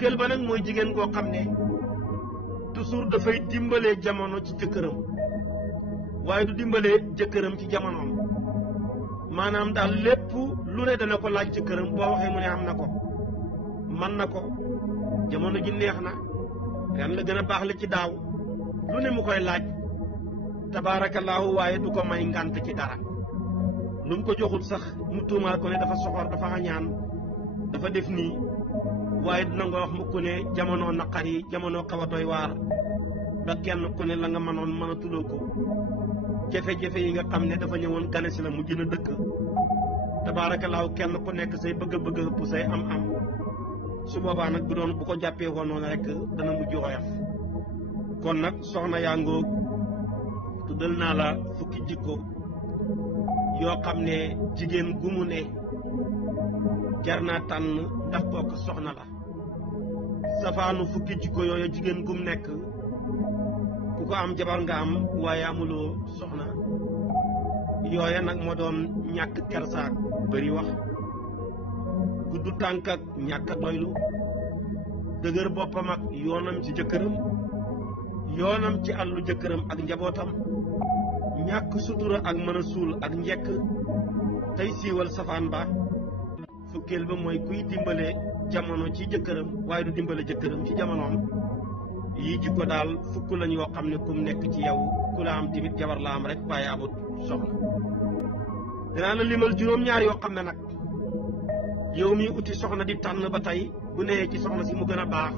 fukkeel ba nag mooy jigéen koo xam ne toujours dafay dimbalee jamono ci jëkkëram waaye du dimbalee jëkkëram ci jamonoom maanaam daal lépp lu ne dana ko laaj jëkkëram boo waxee mu ne am na ko man na ko jamono ji neex na ren la gën a baax la ci daaw lu ne mu koy laaj tabaarakallaahu waaye du ko may ngant ci dara lu mu ko joxul sax mu tuumaal ko ne dafa soxor dafa añaan dafa def nii waaye dina nga wax mukk ne jamono naqar yi jamono xaw a doy waar ba kenn ku ne la nga mënoon mën a tuloo ko jafe-jafe yi nga xam ne dafa ñëwoon gane si la mu gën a dëkk tabaarakallaahu kenn ku nekk say bëgg-bëgg ëpp say am-am su boobaa nag bu doon bu ko jàppee woon noonu rek dana mujj woyof kon nag soxna yaa ngoog tuddal naa la fukki jikko yoo xam ne jigéen gu mu ne jar naa tànn ndax kooku soxna la safaanu fukki jikko yooyu jigéen gu mu nekk ku ko am jabar nga am waaye amuloo soxna yooya nag moo doon ñàkk kersaak bëri wax gudd tànk ak ñàkk doylu dëgër boppam ak yoonam ci jëkkëram yoonam ci àllu jëkkëram ak njabootam ñàkk sutura ak mën a suul ak njekk tey siiwal safaan ba fukkeel ba mooy kuy dimbale jamono ci jëkkëram waaye du dimbale jëkkëram ci jamonoom yi jikko daal fukk lañ yoo xam ne kum nekk ci yow ku la am tamit jabar la am rek waaye amut soxla dinaa la limal juróom-ñaar yoo xam ne nag yow mi uti soxna di tànn ba tey bu nee ci soxna si mu gën a baax